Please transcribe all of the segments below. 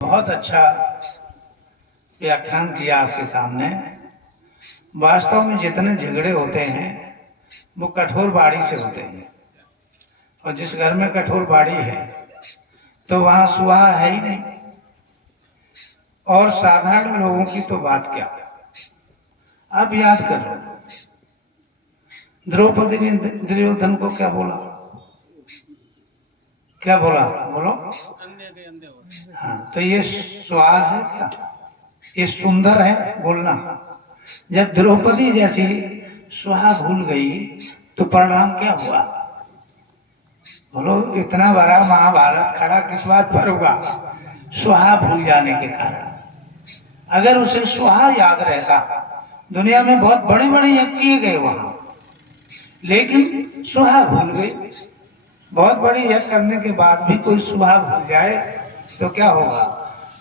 बहुत अच्छा व्याख्यान किया आपके सामने। वास्तव में जितने झगड़े होते हैं वो कठोर बाड़ी से होते हैं, और जिस घर में कठोर बाड़ी है तो वहां सुहा है ही नहीं। और साधारण लोगों की तो बात क्या। अब याद करो, द्रौपदी ने दुर्योधन को क्या बोला? क्या बोला? बोलो। हाँ, तो ये सुहा है क्या? ये सुंदर है बोलना? जब द्रौपदी जैसी सुहा भूल गई तो परिणाम क्या हुआ? बोलो। इतना बड़ा महाभारत खड़ा किस बात पर हुआ? सुहा भूल जाने के कारण। अगर उसे सुहा याद रहता, दुनिया में बहुत बड़े बड़े यज्ञ किए गए वहां, लेकिन सुहा भूल गई। बहुत बड़ी यज्ञ करने के बाद भी कोई सुहा भूल जाए तो क्या होगा?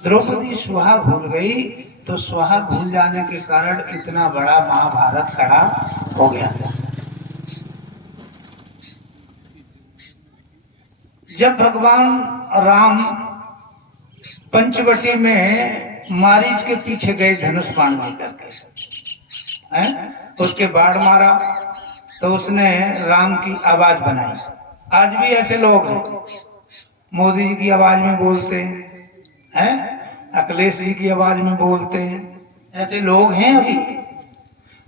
द्रौपदी सुहा भूल गई, तो सुहा भूल जाने के कारण इतना बड़ा महाभारत खड़ा हो गया। जब भगवान राम पंचवटी में मारीच के पीछे गए धनुष बाण लेकर के, उसके बाढ़ मारा तो उसने राम की आवाज बनाई। आज भी ऐसे लोग हैं, मोदी जी की आवाज में बोलते हैं, अखिलेश जी की आवाज में बोलते हैं, ऐसे लोग हैं अभी।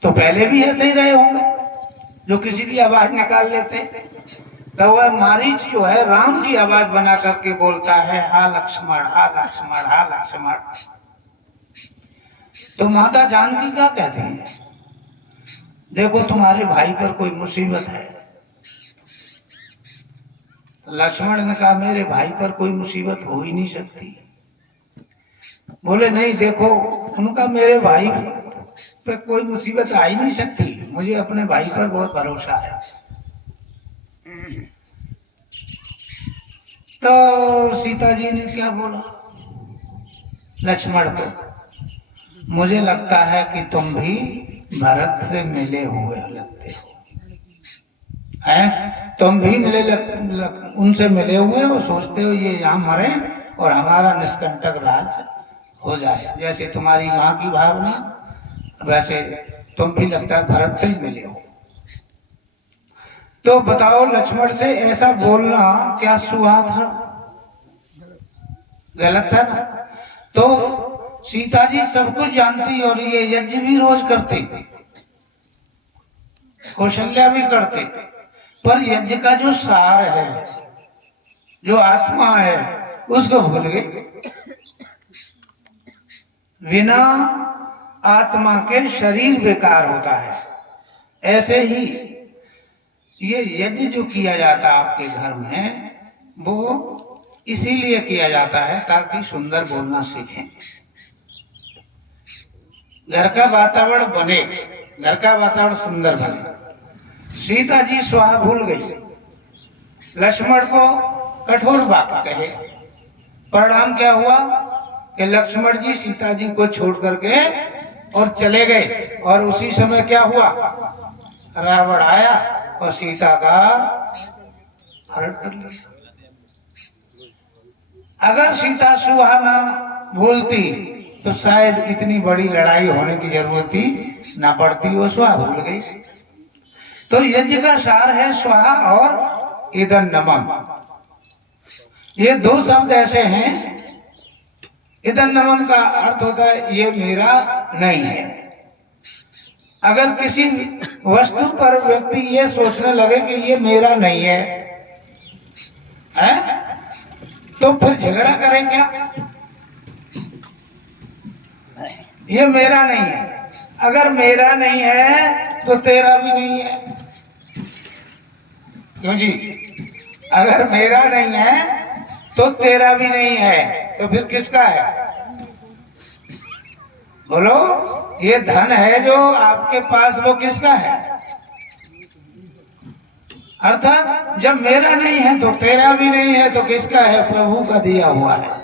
तो पहले भी ऐसे ही रहे होंगे जो किसी की आवाज निकाल लेते हैं। तो वह मारीच जो है राम की आवाज बना करके बोलता है, हा लक्ष्मण, हा लक्ष्मण, हा लक्ष्मण। तो माता जानकी क्या कहते हैं? देखो तुम्हारे भाई पर कोई मुसीबत है। लक्ष्मण ने कहा मेरे भाई पर कोई मुसीबत हो ही नहीं सकती। बोले नहीं, देखो उनका मेरे भाई पे कोई मुसीबत आ ही नहीं सकती, मुझे अपने भाई पर बहुत भरोसा है। तो सीता जी ने क्या बोला लक्ष्मण को? मुझे लगता है कि तुम भी भरत से मिले हुए लगते हो, हैं? तुम भी उनसे मिले हुए हो, सोचते हो ये यहाँ मरे और हमारा निष्कंटक राज हो जाए। जैसे तुम्हारी माँ की भावना, वैसे तुम भी लगता है भरत से ही मिले हो। तो बताओ, लक्ष्मण से ऐसा बोलना क्या सुहा था? गलत था ना? तो सीता जी सब कुछ जानती और ये यज्ञ भी रोज करते, कौशल्या भी करते, पर यज्ञ का जो सार है, जो आत्मा है, उसको भूल गए। बिना आत्मा के शरीर बेकार होता है। ऐसे ही ये यज्ञ जो किया जाता है आपके घर में, वो इसीलिए किया जाता है ताकि सुंदर बोलना सीखें, घर का वातावरण बने, घर का वातावरण सुंदर बने। सीता जी सुहा भूल गई, लक्ष्मण को कठोर बात कहे। परिणाम क्या हुआ कि लक्ष्मण जी सीता जी को छोड़ करके और चले गए। और उसी समय क्या हुआ? रावण आया और सीता का हरण कर लिया। अगर सीता सुहा ना भूलती तो शायद इतनी बड़ी लड़ाई होने की जरूरत ही ना पड़ती। वो सुहा भूल गई। तो यज्ञ का सार है सुहा और इदं नमः। ये दो शब्द ऐसे हैं। इदं नमः का अर्थ होता है ये मेरा नहीं है। अगर किसी वस्तु पर व्यक्ति ये सोचने लगे कि ये मेरा नहीं है, तो फिर झगड़ा करेंगे। ये मेरा नहीं है। अगर मेरा नहीं है तो तेरा भी नहीं है। क्यों जी? अगर मेरा नहीं है तो तेरा भी नहीं है, तो फिर किसका है? बोलो। ये धन है जो आपके पास, वो किसका है? अर्थात जब मेरा नहीं है तो तेरा भी नहीं है, तो किसका है? प्रभु का दिया हुआ है।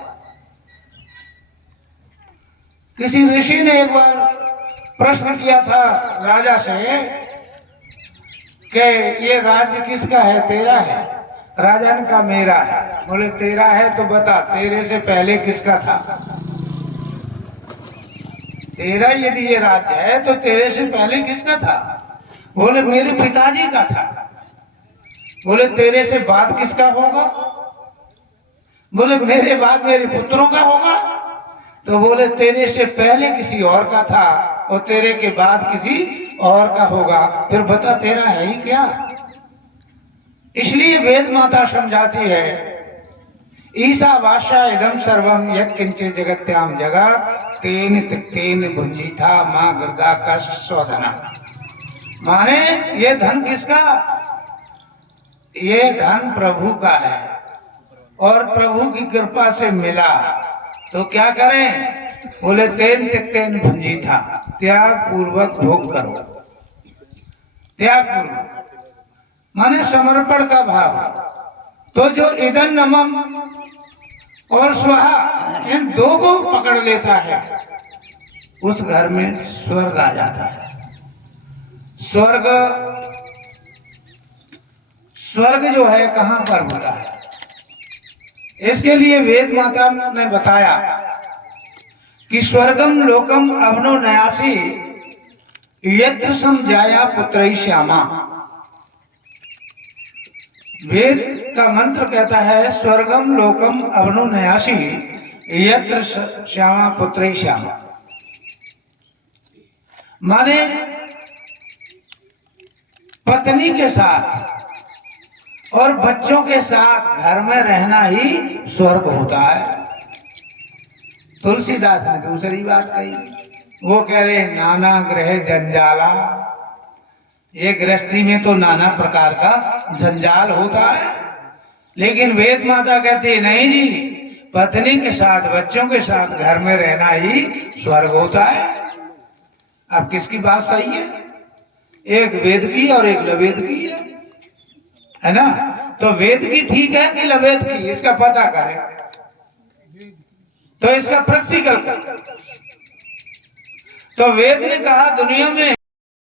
किसी ऋषि ने एक बार प्रश्न किया था राजा से कि ये राज्य किसका है? तेरा है? राजा ने कहा मेरा है। बोले तेरा है तो बता, तेरे से पहले किसका था? तेरा यदि ये राज्य है तो तेरे से पहले किसका था? बोले मेरे पिताजी का था। बोले तेरे से बाद किसका होगा? बोले मेरे बाद मेरे पुत्रों का होगा। तो बोले तेरे से पहले किसी और का था और तेरे के बाद किसी और का होगा, फिर बता तेरा है ही क्या? इसलिए वेद माता समझाती है, ईशावास्या इदं सर्वं यत्किंचित् जगत्याम जगत् तेन तेन भुंजीथा मां गर्दा का स्वधना। माने ये धन किसका? ये धन प्रभु का है और प्रभु की कृपा से मिला, तो क्या करें? बोले तेन तेन भुंजीथा, त्याग पूर्वक भोग करो। त्याग पूर्वक माने समर्पण का भाव। तो जो इदं नमम और स्वाहा इन दो को पकड़ लेता है उस घर में स्वर्ग आ जाता है। स्वर्ग जो है कहां पर होता है? इसके लिए वेद माता ने बताया कि स्वर्गम लोकम अवनो नयासी यत्र समझाया पुत्र श्यामा। वेद का मंत्र कहता है स्वर्गम लोकम अवनो नयासी यत्र श्यामा पुत्र श्यामा। माने पत्नी के साथ और बच्चों के साथ घर में रहना ही स्वर्ग होता है। तुलसीदास ने दूसरी बात कही, वो कह रहे नाना ग्रह जंजाला। ये गृहस्थी में तो नाना प्रकार का जंजाल होता है, लेकिन वेद माता कहती नहीं जी, पत्नी के साथ बच्चों के साथ घर में रहना ही स्वर्ग होता है। अब किसकी बात सही है? एक वेद की और एक लवेद की है ना? तो वेद की ठीक है कि लवेद की, इसका पता करें। तो इसका प्रैक्टिकल कर। तो वेद ने कहा दुनिया में